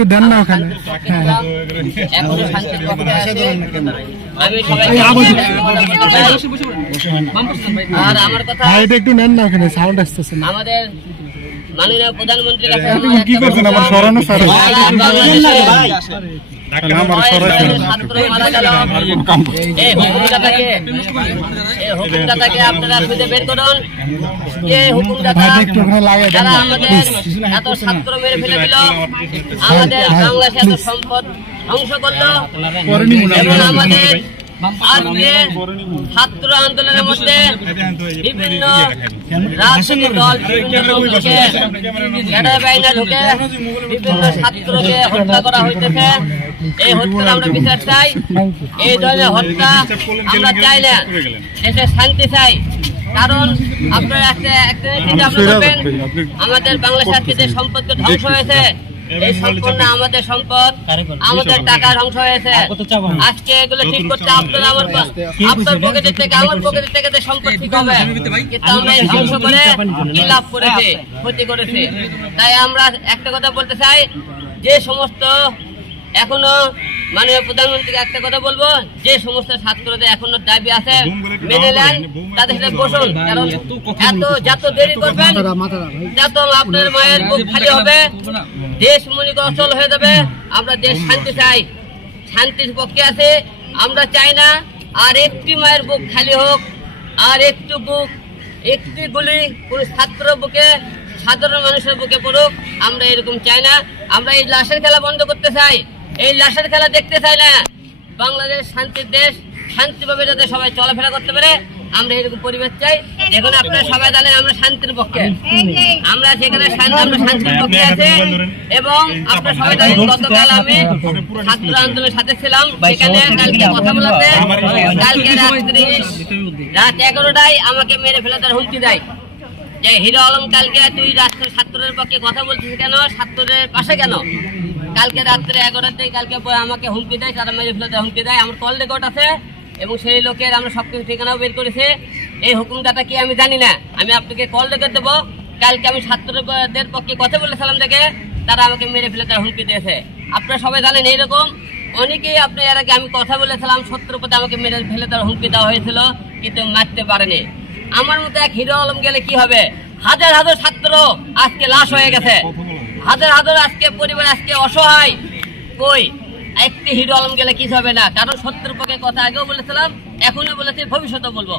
একটু দেন না ওখানে। আর আমার কথা একটু নেন না ওখানে, সাউন্ড আসতেছে না। আমাদের মাননীয় প্রধানমন্ত্রীর কাছে কি করছেন আমার সরানো স্যার? হুকুমদাতাকে আপনারা খুঁজে বের করুন। যারা আমাদের এত ছাত্র মেরে ফেলে দিল, আমাদের বাংলাদেশে এত সম্পদ ধ্বংস করলো, এবং আমাদের আজকে ছাত্র আন্দোলনের মধ্যে বিভিন্ন রাজনৈতিক দল বিভিন্ন লোককে ঢুকে বিভিন্ন ছাত্রকে হত্যা করা হইতেছে। এই হত্যার আমরা বিচার চাই। এই ধরনের হত্যা আমরা চাই না, দেশে শান্তি চাই। কারণ আপনারা একটা চিন্তা করবেন, আমাদের বাংলাদেশের আজকে যে সম্পদকে ধ্বংস হয়েছে, এই সম্পূর্ণ আমাদের সম্পদ, আমাদের টাকা ধ্বংস হয়েছে। আজকে এগুলো ঠিক করতে আপনার পকেটের থেকে আমার পকেটের থেকে সম্পদ ঠিক হবে, কিন্তু আমরা ধ্বংস করে কি লাভ করেছে, ক্ষতি করেছে। তাই আমরা একটা কথা বলতে চাই, যে সমস্ত এখনো মাননীয় প্রধানমন্ত্রীকে একটা কথা বলবো, যে সমস্ত ছাত্রদের এখনো দাবি আছে মেনে নেন, তাদের সাথে বসুন। কারণ যত দেরি করবেন তত আপনার মায়ের বুক খালি হবে, দেশ মনে করে অচল হয়ে যাবে। আমরা দেশ শান্তি চাই, শান্তির পক্ষে আছে। আমরা চাই না আর একটি মায়ের বুক খালি হোক, আর একটি গুলি কোন ছাত্র বুকে, সাধারণ মানুষের বুকে পড়ুক, আমরা এরকম চাই না। আমরা এই লাশের খেলা বন্ধ করতে চাই, এই লাশের খেলা দেখতে চাই না। বাংলাদেশ শান্তির দেশ, শান্তিভাবে যাতে সবাই চলাফেরা করতে পারে, আমরা এরকম পরিবেশ চাই। এখন আপনারা সবাই জানেন আমরা শান্তির পক্ষে, আমরা সেখানে শান্তির পক্ষে আছে। এবং আপনারা সবাই জানেন গতকাল আমি ছাত্র আন্দোলনের সাথে ছিলাম, সেখানে কালকে কথা বলাতে কালকে রাত 11টায় আমাকে মেরে ফেলে তার হুমকি দেয় যে হিরো আলম কালকে তুই রাষ্ট্রের ছাত্রদের পক্ষে কথা বলছিস কেন, ছাত্রদের পাশে কেন? কালকে রাত্রে 11টায় কালকে আমাকে হুমকি দেয়, তারা মেরে ফেলে হুমকি দেয়। আমার কল রেকর্ড আছে এবং সেই লোকের আমরা সবকিছু ঠিকানাও বের করেছি। এই হুকুমদাতা কি আমি জানি না, আমি আপনাকে কল রেকর্ড দেবো। কালকে আমি ছাত্রদের পক্ষে কথা বলেছিলাম দেখে তারা আমাকে মেরে ফেলে তারা হুমকি দিয়েছে। আপনারা সবাই জানেন এইরকম অনেকেই আপনি এর আগে আমি কথা বলেছিলাম, সত্যের পথে আমাকে মেরে ফেলে তার হুমকি দেওয়া হয়েছিল, কিন্তু মারতে পারেনি। আমার মতো এক হিরো আলম গেলে কি হবে? হাজার হাজার ছাত্র আজকে লাশ হয়ে গেছে, হাজার হাজার আজকে পরিবার আজকে অসহায়। কই একটি হিরো আলম গেলে কিছু হবে না, কারণ সত্যের পক্ষে কথা আগেও বলেছিলাম, এখনো বলেছি, ভবিষ্যতেও বলবো।